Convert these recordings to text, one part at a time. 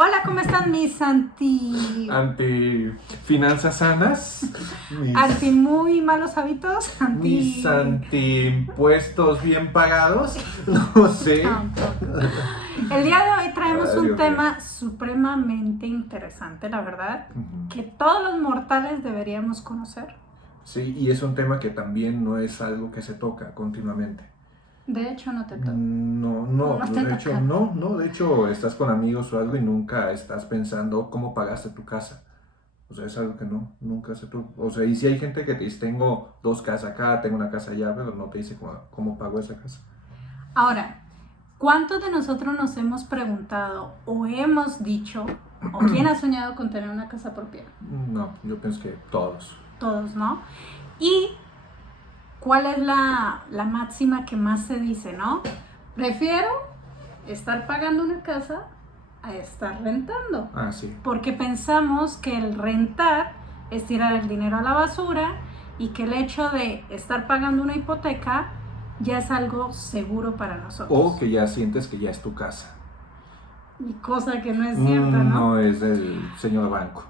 Hola, ¿cómo están mis Anti finanzas sanas, anti muy malos hábitos? mis anti impuestos bien pagados, no sé. Tampoco. El día de hoy traemos Ay, un Dios mío. tema supremamente interesante, la verdad, que todos los mortales deberíamos conocer. Sí, y es un tema que también no es algo que se toca continuamente. De hecho, no te toca. No, No te de hecho, toca. de hecho, estás con amigos o algo y nunca estás pensando cómo pagaste tu casa. O sea, es algo que nunca se tuvo. O sea, y si hay gente que te dice, tengo dos casas acá, tengo una casa allá, pero no te dice cómo pagó esa casa. Ahora, ¿cuántos de nosotros nos hemos preguntado o hemos dicho, o quién ha soñado con tener una casa propia? No, yo pienso que todos. Todos, ¿no? Y ¿cuál es la máxima que más se dice, no? Prefiero estar pagando una casa a estar rentando. Ah, sí. Porque pensamos que el rentar es tirar el dinero a la basura y que el hecho de estar pagando una hipoteca ya es algo seguro para nosotros. O que ya sientes que ya es tu casa. Y cosa que no es cierta, ¿no? No es del señor banco.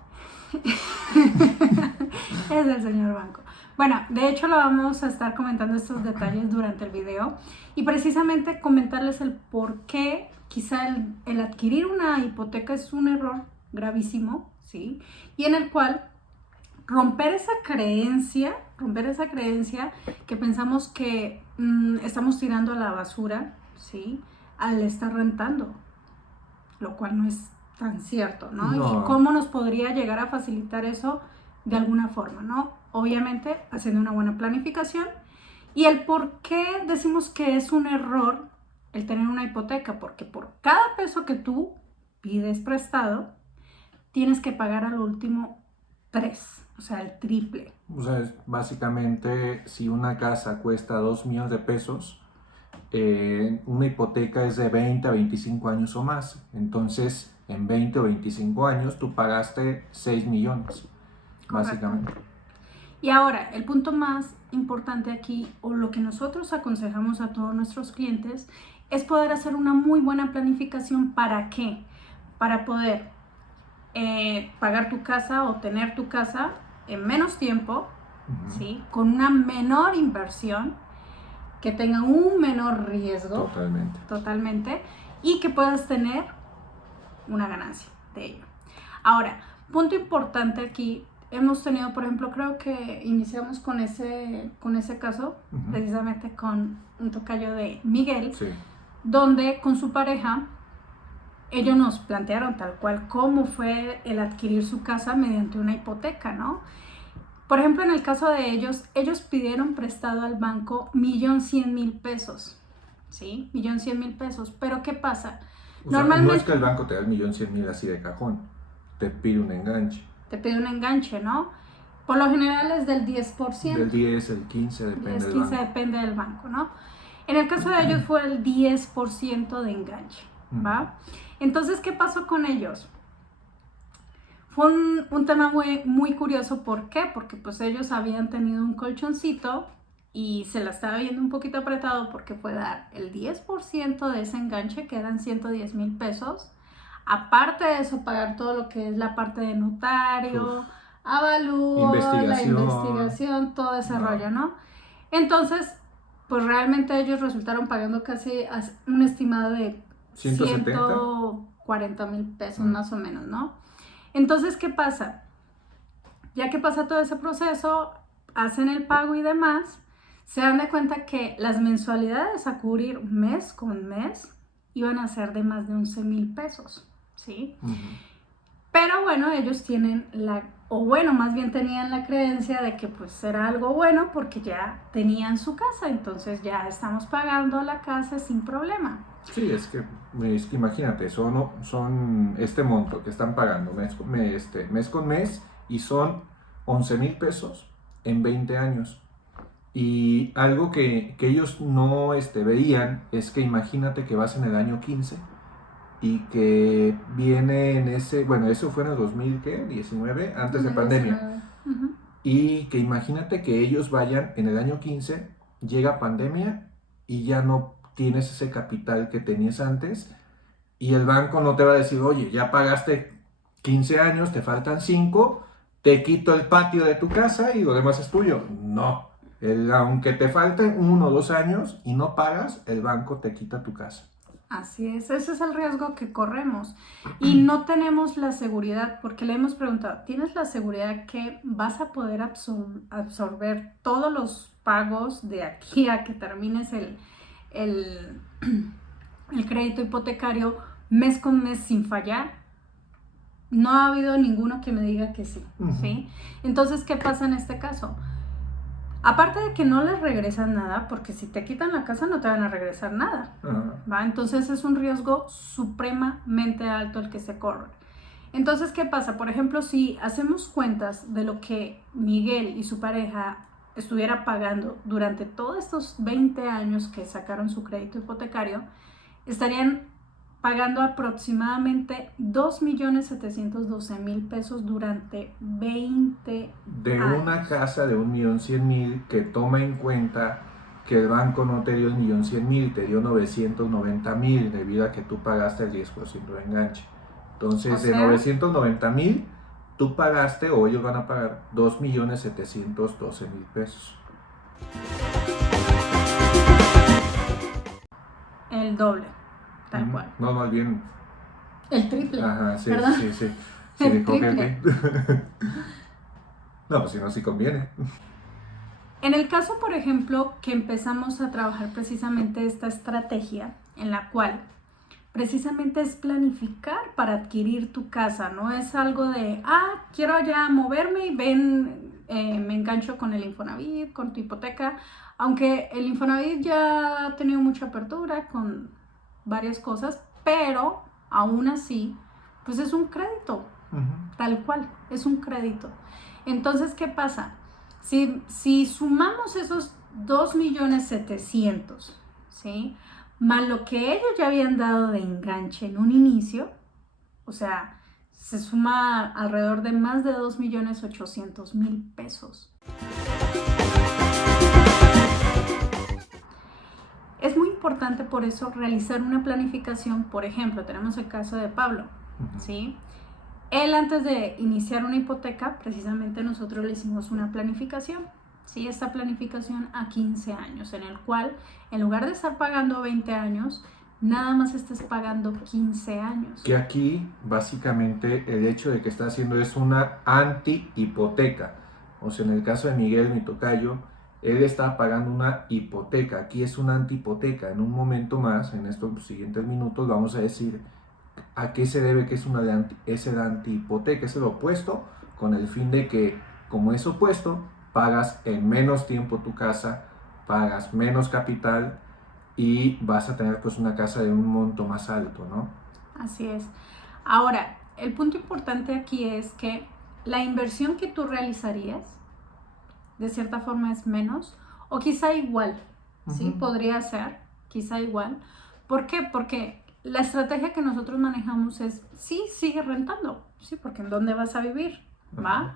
Es del señor banco. Bueno, de hecho lo vamos a estar comentando estos detalles durante el video y precisamente comentarles el por qué quizá el adquirir una hipoteca es un error gravísimo, ¿sí? Y en el cual romper esa creencia que pensamos que estamos tirando a la basura, ¿sí? Al estar rentando, lo cual no es tan cierto, ¿no? No. Y cómo nos podría llegar a facilitar eso de alguna forma, ¿no? Obviamente haciendo una buena planificación. Y el por qué decimos que es un error el tener una hipoteca, porque por cada peso que tú pides prestado, tienes que pagar al último 3, o sea, el triple. O sea, básicamente, si una casa cuesta 2 millones de pesos, una hipoteca es de 20 a 25 años o más. Entonces, en 20 o 25 años, tú pagaste 6 millones, básicamente. Y ahora, el punto más importante aquí, o lo que nosotros aconsejamos a todos nuestros clientes, es poder hacer una muy buena planificación. ¿Para qué? Para poder pagar tu casa o tener tu casa en menos tiempo, ¿sí? Con una menor inversión, que tenga un menor riesgo. Totalmente. Y que puedas tener una ganancia de ello. Ahora, punto importante aquí. Hemos tenido, por ejemplo, creo que iniciamos con ese caso, precisamente con un tocayo de Miguel, sí, donde con su pareja, ellos nos plantearon tal cual cómo fue el adquirir su casa mediante una hipoteca, ¿no? Por ejemplo, en el caso de ellos pidieron prestado al banco 1,100,000 pesos, ¿sí? 1,100,000 pesos, pero ¿qué pasa? O sea, no es que el banco te da 1,100,000 así de cajón, te pide un enganche. Te pide un enganche, ¿no? Por lo general es del 10%. Del 10, el 15, depende del banco. 15 depende del banco, ¿no? En el caso de ellos fue el 10% de enganche, ¿va? Entonces, ¿qué pasó con ellos? Fue un tema muy, muy curioso. ¿Por qué? Porque pues ellos habían tenido un colchoncito y se la estaba viendo un poquito apretado porque fue dar el 10% de ese enganche, que eran 110,000 pesos. Aparte de eso, pagar todo lo que es la parte de notario, avalúo, la investigación, todo ese rollo, ¿no? Entonces, pues realmente ellos resultaron pagando casi un estimado de 140,000 pesos más o menos, ¿no? Entonces, ¿qué pasa? Ya que pasa todo ese proceso, hacen el pago y demás, se dan de cuenta que las mensualidades a cubrir mes con mes iban a ser de más de 11,000 pesos, ¿sí? Pero bueno, ellos tienen más bien tenían la creencia de que pues era algo bueno porque ya tenían su casa, entonces ya estamos pagando la casa sin problema. Sí, es que imagínate, son este monto que están pagando mes con mes y son 11,000 pesos en 20 años. Y algo que ellos no veían es que imagínate que vas en el año 15 y que viene en eso fue en el 2019, antes de pandemia. Y que imagínate que ellos vayan en el año 15, llega pandemia y ya no tienes ese capital que tenías antes Y el banco no te va a decir, oye, ya pagaste 15 años, te faltan 5, te quito el patio de tu casa y lo demás es tuyo. No, aunque te falten 1 o 2 años y no pagas, el banco te quita tu casa. Así es, ese es el riesgo que corremos y no tenemos la seguridad porque le hemos preguntado, ¿tienes la seguridad que vas a poder absorber todos los pagos de aquí a que termines el, el crédito hipotecario mes con mes sin fallar? No ha habido ninguno que me diga que sí, ¿sí? Entonces, ¿qué pasa en este caso? Aparte de que no les regresan nada, porque si te quitan la casa no te van a regresar nada, ¿va? Entonces es un riesgo supremamente alto el que se corre. Entonces, ¿qué pasa? Por ejemplo, si hacemos cuentas de lo que Miguel y su pareja estuviera pagando durante todos estos 20 años que sacaron su crédito hipotecario, estarían pagando aproximadamente 2.712.000 pesos durante 20 de años. Una casa de 1.100.000 que toma en cuenta que el banco no te dio 1.100.000, te dio 990.000 debido a que tú pagaste el 10% de enganche. Entonces, de 990.000, tú pagaste o ellos van a pagar 2.712.000 pesos. El doble, tal cual. No, más bien. El triple. Ajá, sí, ¿verdad? sí. El triple. No, pues si no, sí conviene. En el caso, por ejemplo, que empezamos a trabajar precisamente esta estrategia en la cual precisamente es planificar para adquirir tu casa, no es algo de, quiero ya moverme y ven, me engancho con el Infonavit, con tu hipoteca, aunque el Infonavit ya ha tenido mucha apertura con varias cosas, pero aún así, pues es un crédito, tal cual, es un crédito. Entonces, ¿qué pasa? Si sumamos esos 2.700.000, ¿sí? Más lo que ellos ya habían dado de enganche en un inicio, o sea, se suma alrededor de más de 2.800.000 pesos. Es muy importante por eso realizar una planificación. Por ejemplo, tenemos el caso de Pablo, ¿sí? Él, antes de iniciar una hipoteca, precisamente nosotros le hicimos una planificación, ¿sí? Esta planificación a 15 años, en el cual, en lugar de estar pagando 20 años, nada más estés pagando 15 años. Que aquí, básicamente, el hecho de que está haciendo es una anti-hipoteca. O sea, en el caso de Miguel, mi tocayo, él está pagando una hipoteca. Aquí es una anti-hipoteca. En un momento más, en estos siguientes minutos, vamos a decir a qué se debe que es una anti-hipoteca. Es el opuesto, con el fin de que, como es opuesto, pagas en menos tiempo tu casa, pagas menos capital y vas a tener pues una casa de un monto más alto, ¿no? Así es. Ahora, el punto importante aquí es que la inversión que tú realizarías, de cierta forma es menos, o quizá igual, ¿sí? Podría ser, quizá igual. ¿Por qué? Porque la estrategia que nosotros manejamos es, sí, sigue rentando, sí, porque ¿en dónde vas a vivir? ¿Va?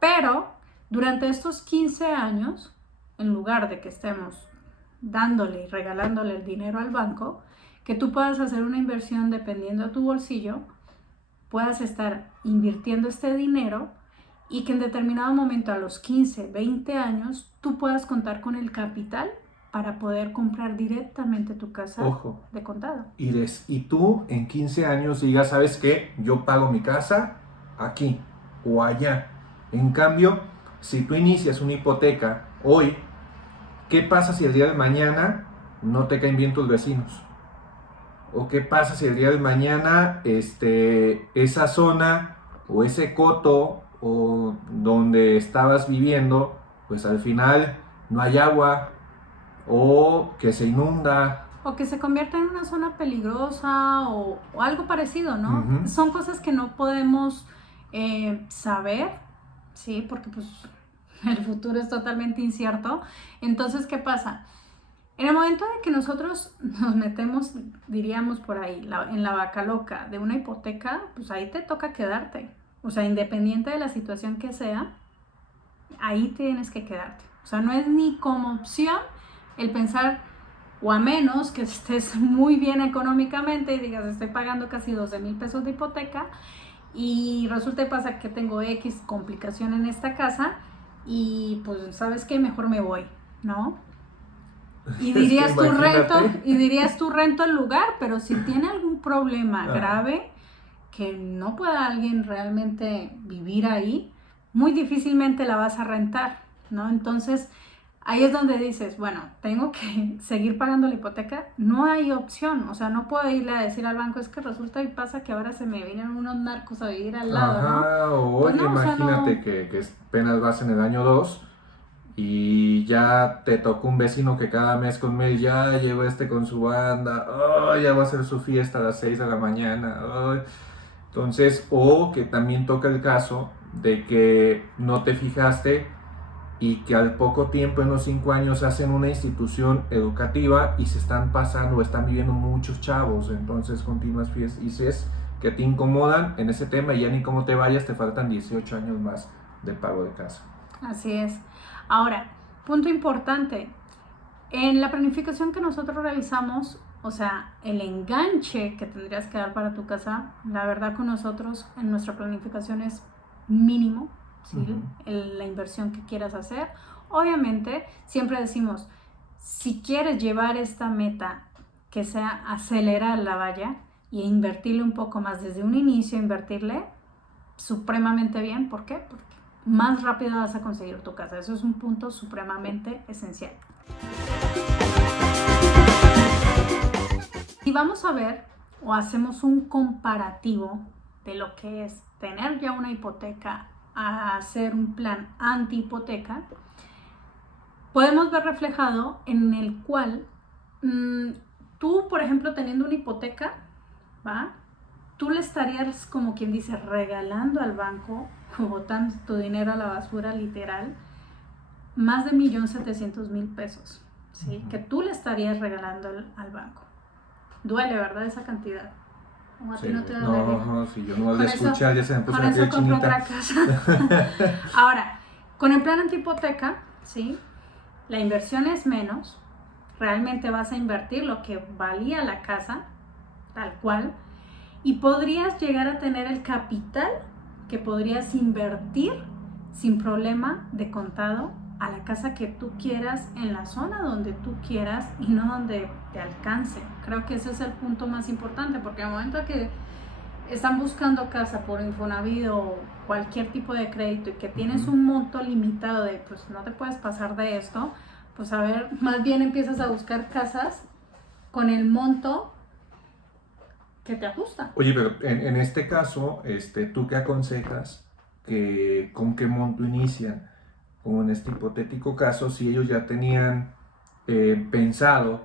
Pero durante estos 15 años, en lugar de que estemos dándole y regalándole el dinero al banco, que tú puedas hacer una inversión dependiendo de tu bolsillo, puedas estar invirtiendo este dinero y que en determinado momento, a los 15, 20 años, tú puedas contar con el capital para poder comprar directamente tu casa. Ojo, de contado. Y tú en 15 años digas, ¿sabes qué? Yo pago mi casa aquí o allá. En cambio, si tú inicias una hipoteca hoy, ¿qué pasa si el día de mañana no te caen bien tus vecinos? ¿O qué pasa si el día de mañana esa zona o ese coto o donde estabas viviendo, pues al final no hay agua o que se inunda? O que se convierta en una zona peligrosa o algo parecido, ¿no? Son cosas que no podemos saber, ¿sí? Porque pues el futuro es totalmente incierto. Entonces, ¿qué pasa? En el momento de que nosotros nos metemos, diríamos por ahí, en la vaca loca de una hipoteca, pues ahí te toca quedarte. O sea, independiente de la situación que sea, ahí tienes que quedarte. O sea, no es ni como opción el pensar o a menos que estés muy bien económicamente y digas, estoy pagando casi 12,000 pesos de hipoteca y resulta y pasa que tengo X complicación en esta casa y pues, ¿sabes qué? Mejor me voy, ¿no? Y dirías, Es que imagínate. tú rento el lugar, pero si tiene algún problema grave que no pueda alguien realmente vivir ahí, muy difícilmente la vas a rentar, ¿no? Entonces, ahí es donde dices, bueno, tengo que seguir pagando la hipoteca, no hay opción, o sea, no puedo irle a decir al banco, es que resulta y pasa que ahora se me vienen unos narcos a vivir al lado, ¿no? Ajá, o Pues oye, no, o sea, imagínate no. que apenas vas en el año 2 y ya te tocó un vecino que cada mes con mes ya llegó con su banda, oh, ya va a hacer su fiesta a las 6 de la mañana. Oh. Entonces, o que también toca el caso de que no te fijaste y que al poco tiempo, en los 5 años, hacen una institución educativa y se están pasando, están viviendo muchos chavos. Entonces, continúas y dices que te incomodan en ese tema y ya ni cómo te vayas, te faltan 18 años más de pago de casa. Así es. Ahora, punto importante, en la planificación que nosotros realizamos, o sea, el enganche que tendrías que dar para tu casa, la verdad con nosotros en nuestra planificación es mínimo, ¿sí? La inversión que quieras hacer. Obviamente, siempre decimos, si quieres llevar esta meta que sea acelerar la valla e invertirle un poco más desde un inicio, invertirle supremamente bien. ¿Por qué? Porque más rápido vas a conseguir tu casa. Eso es un punto supremamente esencial. Si vamos a ver o hacemos un comparativo de lo que es tener ya una hipoteca a hacer un plan anti-hipoteca, podemos ver reflejado en el cual tú, por ejemplo, teniendo una hipoteca, ¿va? Tú le estarías, como quien dice, regalando al banco, o botando tu dinero a la basura literal, más de 1.700.000 pesos, ¿sí? Que tú le estarías regalando al banco. Duele, ¿verdad? Esa cantidad. ¿O a ti no te dolería? No, si yo no voy a escuchar, ya se me puso con la eso piel compro chinita. otra casa. Ahora, con el plan antihipoteca, ¿sí? La inversión es menos. Realmente vas a invertir lo que valía la casa, tal cual. Y podrías llegar a tener el capital que podrías invertir sin problema de contado a la casa que tú quieras, en la zona donde tú quieras y no donde te alcance. Creo que ese es el punto más importante, porque al momento que están buscando casa por Infonavit o cualquier tipo de crédito y que tienes un monto limitado de pues no te puedes pasar de esto, pues a ver, más bien empiezas a buscar casas con el monto que te ajusta. Oye, pero en este caso, ¿tú qué aconsejas? ¿Con qué monto inician? Como en este hipotético caso, si ellos ya tenían pensado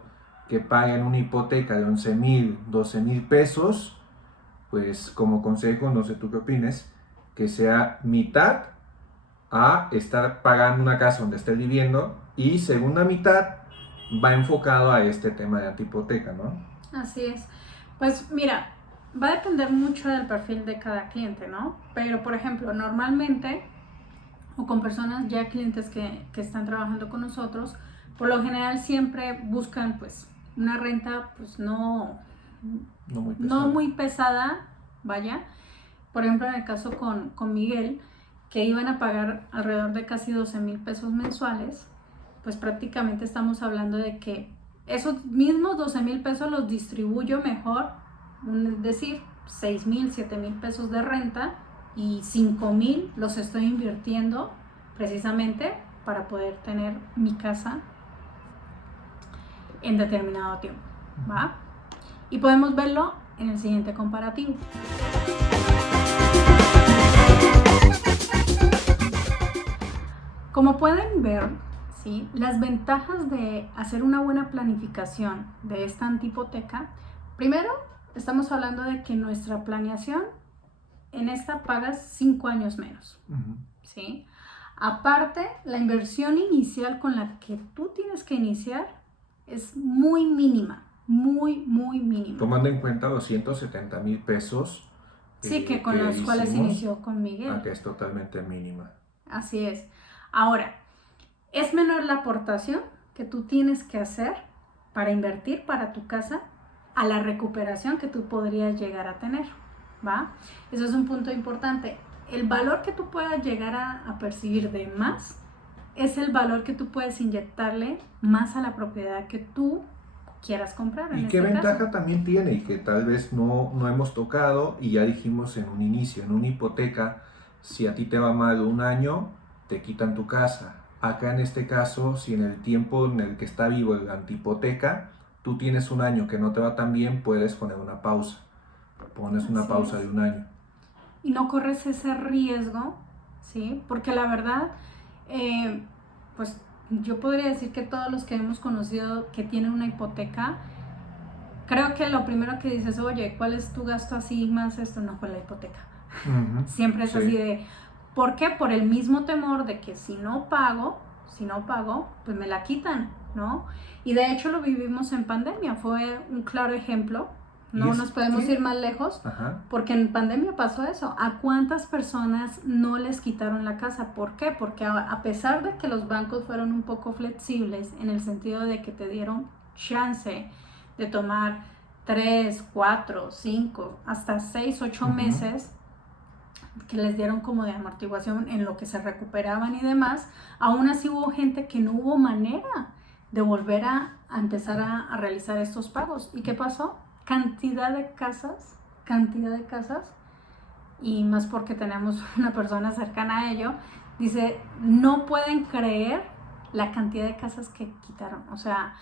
que paguen una hipoteca de 11,000, 12,000 pesos, pues como consejo, no sé tú qué opines, que sea mitad a estar pagando una casa donde estés viviendo y segunda mitad va enfocado a este tema de antihipoteca, ¿no? Así es. Pues mira, va a depender mucho del perfil de cada cliente, ¿no? Pero por ejemplo, normalmente, o con personas ya clientes que están trabajando con nosotros, por lo general siempre buscan pues una renta pues no muy pesada, vaya. Por ejemplo, en el caso con Miguel, que iban a pagar alrededor de casi 12,000 pesos mensuales, pues prácticamente estamos hablando de que esos mismos 12,000 pesos los distribuyo mejor, es decir, 6,000, 7,000 pesos de renta y 5,000 los estoy invirtiendo precisamente para poder tener mi casa en determinado tiempo, ¿va? Y podemos verlo en el siguiente comparativo. Como pueden ver, ¿sí? Las ventajas de hacer una buena planificación de esta antihipoteca, primero estamos hablando de que nuestra planeación en esta pagas 5 años menos, ¿sí? Aparte, la inversión inicial con la que tú tienes que iniciar es muy mínima, muy mínima. Tomando en cuenta 270,000 pesos. Sí, que con los cuales inició con Miguel. Que es totalmente mínima. Así es. Ahora, es menor la aportación que tú tienes que hacer para invertir para tu casa a la recuperación que tú podrías llegar a tener, ¿va? Eso es un punto importante. El valor que tú puedas llegar a percibir de más es el valor que tú puedes inyectarle más a la propiedad que tú quieras comprar. ¿Y qué ventaja también tiene y que tal vez no hemos tocado y ya dijimos en un inicio? En una hipoteca, si a ti te va mal un año, te quitan tu casa. Acá en este caso, si en el tiempo en el que está vivo el antihipoteca, tú tienes un año que no te va tan bien, puedes poner una pausa. Pones una pausa de un año. Y no corres ese riesgo, ¿sí? Porque la verdad, pues yo podría decir que todos los que hemos conocido que tienen una hipoteca, creo que lo primero que dices, oye, ¿cuál es tu gasto así más esto? No, fue la hipoteca. Siempre es así de, ¿por qué? Por el mismo temor de que si no pago, pues me la quitan, ¿no? Y de hecho lo vivimos en pandemia, fue un claro ejemplo. No nos podemos ir más lejos, porque en pandemia pasó eso. ¿A cuántas personas no les quitaron la casa? ¿Por qué? Porque a pesar de que los bancos fueron un poco flexibles en el sentido de que te dieron chance de tomar 3, 4, 5, hasta 6, 8 meses, que les dieron como de amortiguación en lo que se recuperaban y demás, aún así hubo gente que no hubo manera de volver a empezar a realizar estos pagos. ¿Y qué pasó? Cantidad de casas, y más porque tenemos una persona cercana a ello, dice, no pueden creer la cantidad de casas que quitaron, o sea,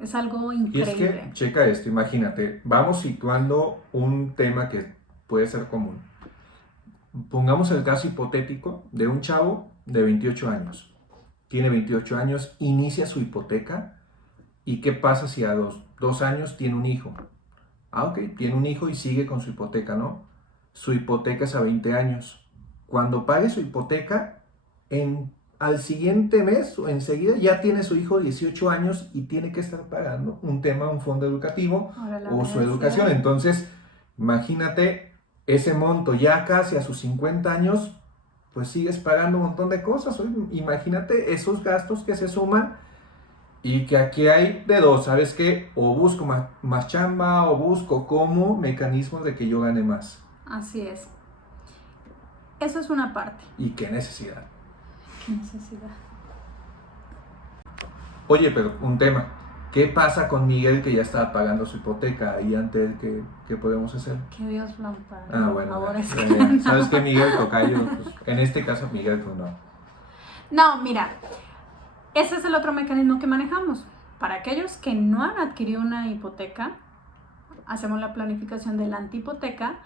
es algo increíble. Y es que, checa esto, imagínate, vamos situando un tema que puede ser común. Pongamos el caso hipotético de un chavo de 28 años. Tiene 28 años, inicia su hipoteca, ¿y qué pasa si a 2 años tiene un hijo? Ok, tiene un hijo y sigue con su hipoteca, ¿no? Su hipoteca es a 20 años. Cuando pague su hipoteca, al siguiente mes o enseguida ya tiene su hijo 18 años y tiene que estar pagando un fondo educativo o su educación. Entonces, imagínate ese monto ya casi a sus 50 años, pues sigues pagando un montón de cosas. Imagínate esos gastos que se suman. Y que aquí hay de dos, ¿sabes qué? O busco más chamba o busco como mecanismos de que yo gane más. Así es. Eso es una parte. ¿Y qué necesidad? ¿Qué necesidad? Oye, pero un tema. ¿Qué pasa con Miguel que ya estaba pagando su hipoteca? ¿Y ante él qué podemos hacer? Que Dios lo ampare. Por favor, ¿sabes qué, Miguel? Tocayo, pues, en este caso Miguel, pues no. No, mira. Ese es el otro mecanismo que manejamos. Para aquellos que no han adquirido una hipoteca, hacemos la planificación de la antihipoteca,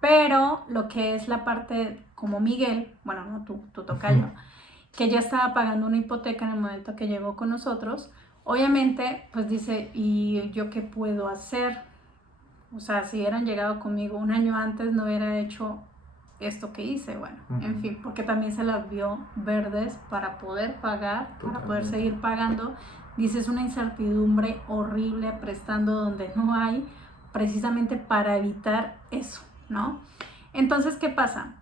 pero lo que es la parte como Miguel, bueno, no tu tocayo, que ya estaba pagando una hipoteca en el momento que llegó con nosotros, obviamente, pues dice, ¿y yo qué puedo hacer? O sea, si hubieran llegado conmigo un año antes, no hubiera hecho esto que hice, bueno, en fin, porque también se las vio verdes para poder pagar, para poder seguir pagando. Dices, una incertidumbre horrible prestando donde no hay, precisamente para evitar eso, ¿no? Entonces, ¿qué pasa?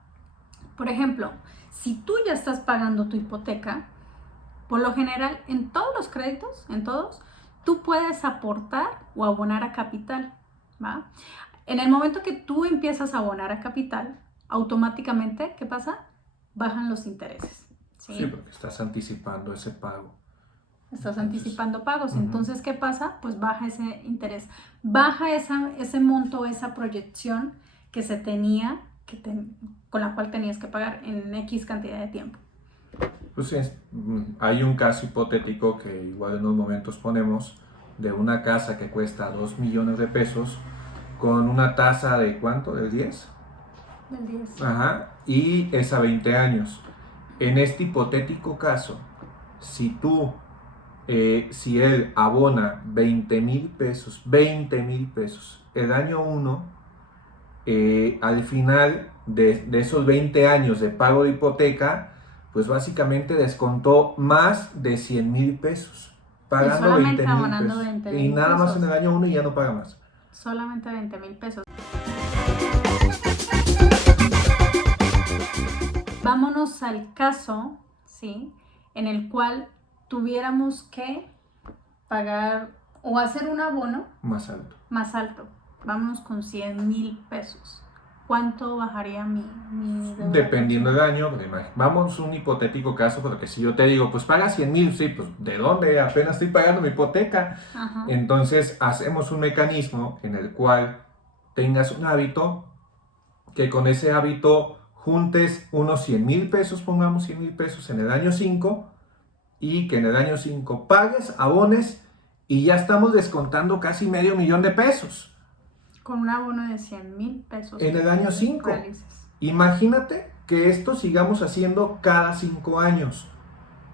Por ejemplo, si tú ya estás pagando tu hipoteca, por lo general, en todos los créditos, en todos, tú puedes aportar o abonar a capital, ¿va? En el momento que tú empiezas a abonar a capital, automáticamente, ¿qué pasa? Bajan los intereses. Sí, porque estás anticipando ese pago. Estás anticipando pagos. Entonces, ¿qué pasa? Pues baja ese interés. Baja ese monto, esa proyección que se tenía, con la cual tenías que pagar en X cantidad de tiempo. Pues hay un caso hipotético que igual en unos momentos ponemos, de una casa que cuesta 2 millones de pesos con una tasa de ¿cuánto? ¿Del 10? Del 10. Ajá, y es a 20 años. En este hipotético caso, si él abona 20,000 pesos, el año 1, al final de esos 20 años de pago de hipoteca, pues básicamente descontó más de 100,000 pesos, pagando 20,000 pesos. Y nada más en el año 1 y ya no paga más. Solamente 20,000 pesos. Vámonos al caso, ¿sí?, en el cual tuviéramos que pagar o hacer un abono Más alto. más alto. Vámonos con 100,000 pesos. ¿Cuánto bajaría mi deuda? Dependiendo del año, vamos a un hipotético caso, porque si yo te digo, pues paga 100,000, sí, pues ¿de dónde? Apenas estoy pagando mi hipoteca. Ajá. Entonces hacemos un mecanismo en el cual tengas un hábito, que con ese hábito juntes unos 100,000 pesos, pongamos 100,000 pesos en el año 5, y que en el año 5 pagues, abones, y ya estamos descontando casi $500,000 de pesos. Con un abono de 100,000 pesos. En el año 5. Realices. Imagínate que esto sigamos haciendo cada 5 años.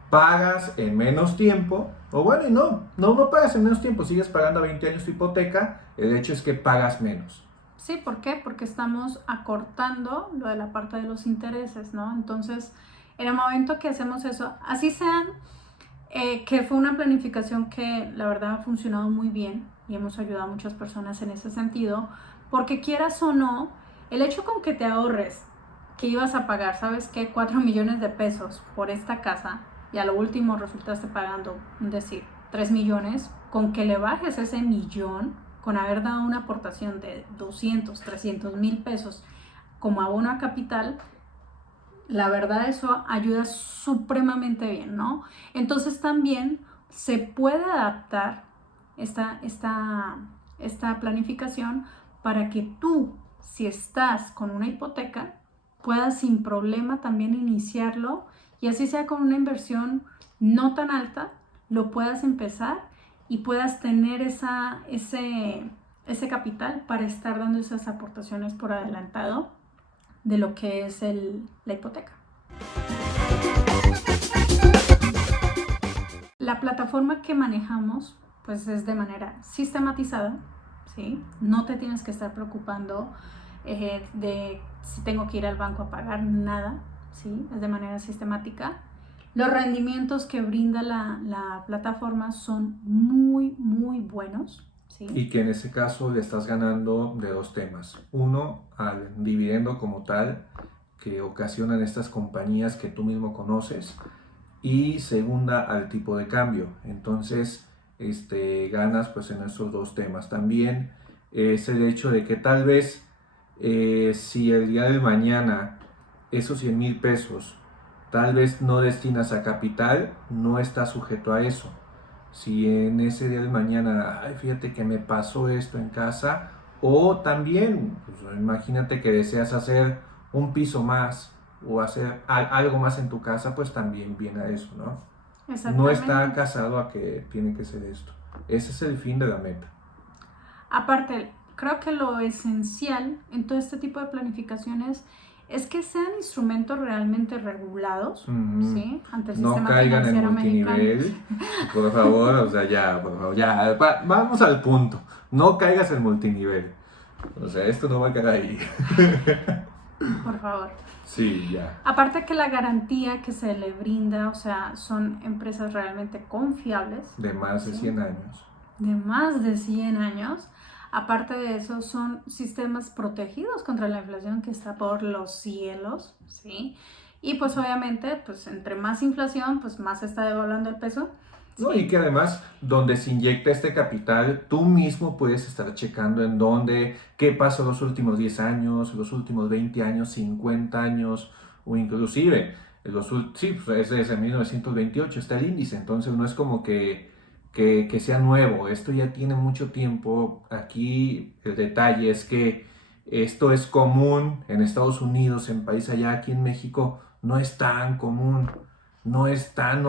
Pagas en menos tiempo, o bueno, y no pagas en menos tiempo, sigues pagando a 20 años tu hipoteca, el hecho es que pagas menos. Sí, ¿por qué? Porque estamos acortando lo de la parte de los intereses, ¿no? Entonces, en el momento que hacemos eso, así sean, que fue una planificación que la verdad ha funcionado muy bien y hemos ayudado a muchas personas en ese sentido, porque quieras o no, el hecho con que te ahorres que ibas a pagar, ¿sabes qué? 4 millones de pesos por esta casa y a lo último resultaste pagando, es decir, 3 millones, con que le bajes ese millón, con haber dado una aportación de 200, 300,000 pesos como abono a capital, la verdad eso ayuda supremamente bien, ¿no? Entonces también se puede adaptar esta planificación para que tú, si estás con una hipoteca, puedas sin problema también iniciarlo y así sea con una inversión no tan alta, lo puedas empezar y puedas tener ese capital para estar dando esas aportaciones por adelantado de lo que es la hipoteca. La plataforma que manejamos pues es de manera sistematizada, ¿sí? No te tienes que estar preocupando de si tengo que ir al banco a pagar, nada, ¿sí? Es de manera sistemática. Los rendimientos que brinda la plataforma son muy, muy buenos, ¿sí? Y que en ese caso le estás ganando de dos temas. Uno, al dividendo como tal, que ocasionan estas compañías que tú mismo conoces. Y segunda, al tipo de cambio. Entonces, ganas pues en esos dos temas. También es el hecho de que tal vez si el día de mañana esos 100,000 pesos tal vez no destinas a capital, no está sujeto a eso. Si en ese día de mañana, ay, fíjate que me pasó esto en casa, o también, pues, imagínate que deseas hacer un piso más o hacer algo más en tu casa, pues también viene a eso, ¿no? No está casado a que tiene que ser esto. Ese es el fin de la meta. Aparte, creo que lo esencial en todo este tipo de planificaciones es que sean instrumentos realmente regulados, ¿sí? Ante el sistema caigan en multinivel, mexicano. por favor, o sea, ya, por favor, ya, vamos al punto. No caigas en multinivel. O sea, esto no va a caer ahí. Por favor. Sí, ya. Aparte que la garantía que se le brinda, o sea, son empresas realmente confiables. De más de 100 años. De más de 100 años. Aparte de eso, son sistemas protegidos contra la inflación que está por los cielos, ¿sí? Y pues obviamente, pues entre más inflación, pues más está devaluando el peso. No, y que además, donde se inyecta este capital, tú mismo puedes estar checando en dónde, qué pasó los últimos 10 años, los últimos 20 años, 50 años, o inclusive, sí, pues es desde 1928 está el índice, entonces no es como que sea nuevo, esto ya tiene mucho tiempo. Aquí el detalle es que esto es común en Estados Unidos, en países allá, aquí en México no es tan común. No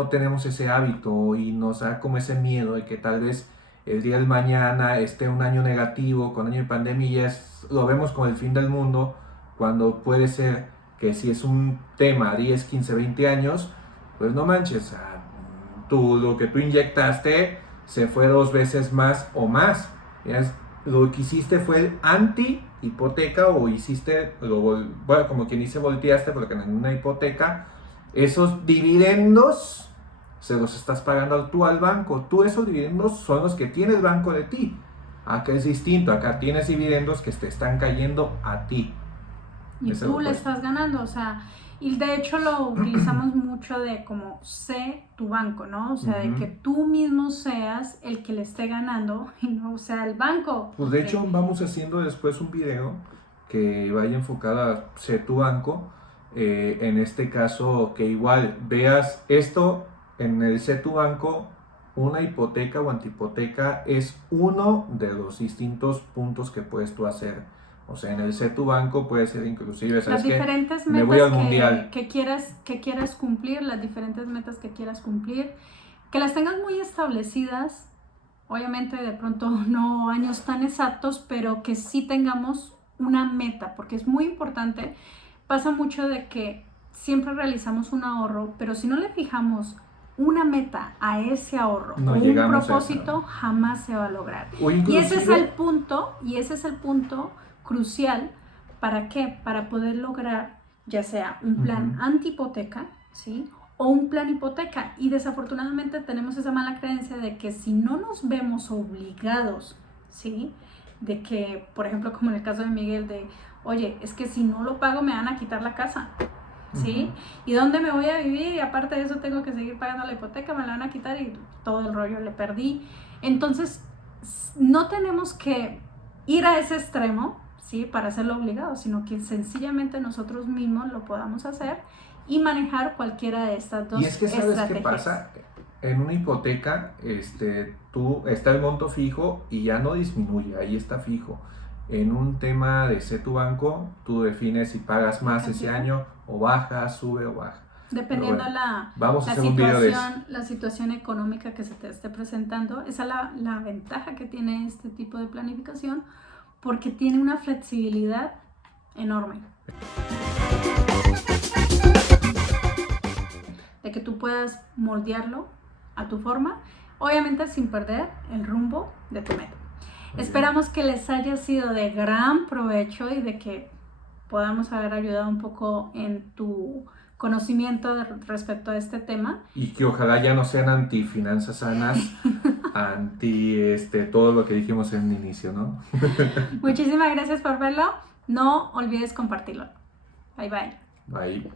tenemos ese hábito y nos da como ese miedo de que tal vez el día de mañana esté un año negativo, con año de pandemia, y ya lo vemos como el fin del mundo, cuando puede ser que si es un tema 10, 15, 20 años, pues no manches, lo que tú inyectaste se fue 2 veces más o más. Lo que hiciste fue el anti-hipoteca o hiciste, bueno, como quien dice volteaste, porque en una hipoteca esos dividendos se los estás pagando tú al banco. Tú esos dividendos son los que tiene el banco de ti. Acá es distinto. Acá tienes dividendos que te están cayendo a ti. Y tú le estás ganando. O sea, Y de hecho lo utilizamos mucho de como sé tu banco, ¿no? O sea, de que tú mismo seas el que le esté ganando y no sea el banco. Pues de hecho vamos haciendo después un video que vaya enfocado a sé tu banco. En este caso que igual veas esto en el sé tu banco, una hipoteca o antihipoteca es uno de los distintos puntos que puedes tú hacer. O sea, en el sé tu banco puede ser inclusive, ¿sabes las qué? diferentes Me voy al metas mundial. que quieras cumplir, las diferentes metas que quieras cumplir, que las tengas muy establecidas, obviamente de pronto no años tan exactos, pero que sí tengamos una meta, porque es muy importante. Pasa mucho de que siempre realizamos un ahorro, pero si no le fijamos una meta a ese ahorro No o un llegamos a propósito, eso. jamás se va a lograr. O Y ese es el inclusive, punto crucial. ¿Para qué? Para poder lograr ya sea un plan antihipoteca, ¿sí? O un plan hipoteca. Y desafortunadamente tenemos esa mala creencia de que si no nos vemos obligados, ¿sí? De que, por ejemplo, como en el caso de Miguel, de, oye, es que si no lo pago me van a quitar la casa, ¿sí? ¿Y dónde me voy a vivir? Y aparte de eso tengo que seguir pagando la hipoteca, me la van a quitar y todo el rollo le perdí. Entonces, no tenemos que ir a ese extremo, ¿sí? Para hacerlo obligado, sino que sencillamente nosotros mismos lo podamos hacer y manejar cualquiera de estas dos y es que ¿sabes estrategias. qué pasa? En una hipoteca, está el monto fijo y ya no disminuye, ahí está fijo. En un tema de sé tu banco, tú defines si pagas más ese año o baja, sube o baja. Dependiendo vamos a hacer un video de eso. la situación económica que se te esté presentando, esa es la ventaja que tiene este tipo de planificación, porque tiene una flexibilidad enorme. De que tú puedas moldearlo a tu forma, obviamente sin perder el rumbo de tu meta. Esperamos que les haya sido de gran provecho y de que podamos haber ayudado un poco en tu conocimiento respecto a este tema. Y que ojalá ya no sean anti finanzas sanas, anti todo lo que dijimos en un inicio, ¿no? Muchísimas gracias por verlo. No olvides compartirlo. Bye bye. Bye.